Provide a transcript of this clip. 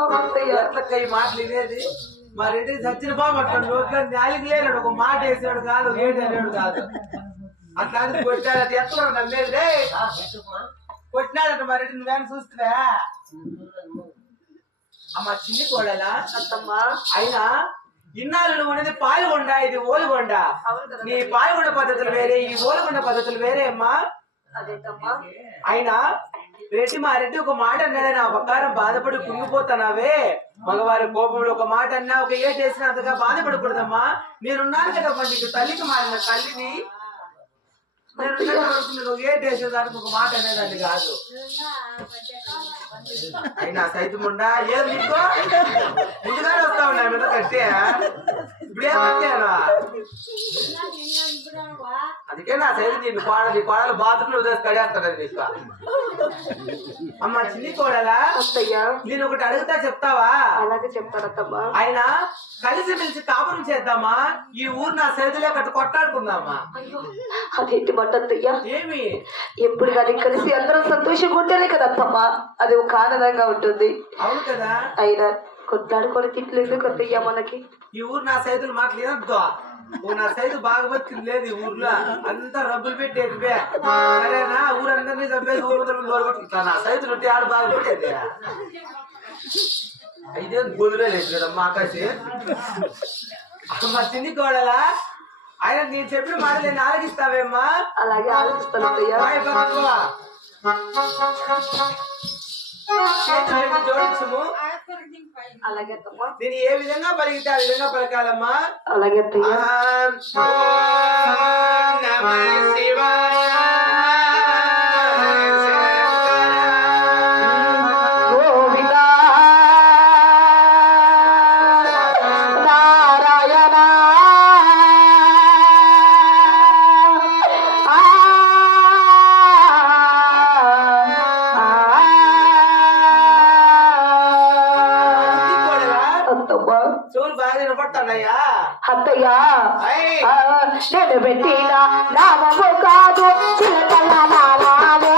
ఎట్లక్క ఈ మాటలు వినేది? మా రెడ్డి చచ్చిన బాబు అట్లా నోట్లో నాలుగు లేనాడు, ఒక మాట వేసాడు కాదు, ఏడు అనేవాడు కాదు. అట్లా అని కొట్టాడు. ఎట్లా నమ్మేది కొట్టినాడట మా రెడ్డి, నువ్వేమో చూస్తున్నా అమ్మ చిన్ని కోడలా అయినా ఇన్నాళ్ళు నువ్వు అనేది పాల్గొండ, ఇది ఓలుగొండ. నీ పాల్గొండ పద్ధతులు వేరే, ఈ ఓలుగొండ పద్ధతులు వేరే అమ్మా. అయినా రెడ్డి మా రెడ్డి ఒక మాట అన్నాడే, నా ప్రకారం బాధపడి కుంగిపోతానావే. మగవారి కోపంలో ఒక మాట అన్నా, ఒక ఏ చేసినా అంతగా బాధపడకూడదమ్మా. నేనున్నాను కదమ్మా నీకు తల్లికి మారిన తల్లిని. నేను ఏ చేసేదానికి ఒక మాట అనేదాన్ని కాదు. అయినా సైతముండా ఏం నీకు ముందుగానే వస్తా ఉన్నా మీద కట్టే ఇప్పుడేమట్టాను. అందుకే నా సైతు నీ కోడలు బాత్రూంలో వదిలేసి కడేస్తాడు నీకు. అమ్మ చిన్ని కోడలా నేను ఒకటి అడుగుతా చెప్తావా? అలాగే చెప్తాడమ్మా. ఆయన కలిసి మెలిసి కాపురం చేద్దామా? ఈ ఊరు నా సైతులే కట్టు కొట్టాడుకుందామా? అదేంటి మట్టయ్యా? ఏమి ఎప్పుడు కానీ కలిసి అందరం సంతోషంగా ఉంటేనే కదా అత్తమ్మా అది ఒక ఆనందంగా ఉంటుంది. అవును కదా. అయినా కొట్లాడుకొని తిట్లేదు కొత్తయ్యా మనకి. ఈ ఊరు నా సైతులు మాట్లాడద్దు. నా సైతు బాగా బతికింది లేదు ఈ ఊర్లో. అంతా రబ్బులు పెట్టి ఎక్కిపే సరేనా? ఊరందరినీ చంపేసి ఊరు కొట్టుకుంటా. నా సైతులు ఉంటే ఆడు బాగా పెట్టేది. అయితే గొదులే లేదు కదమ్మా ఆకాశి. మా చిన్ని కోడలా ఆయన నేను చెప్పిన మాట నేను ఆలోచిస్తావేమ్మా? అలాగే ఆలోచిస్తాను. జోడించము. అలాగే దీన్ని ఏ విధంగా పలికితే ఆ విధంగా పలకాలమ్మా. అలాగే శివాయ అత్తయ్యా నేను పెట్టిన నామము కాదు చిలకల నామము.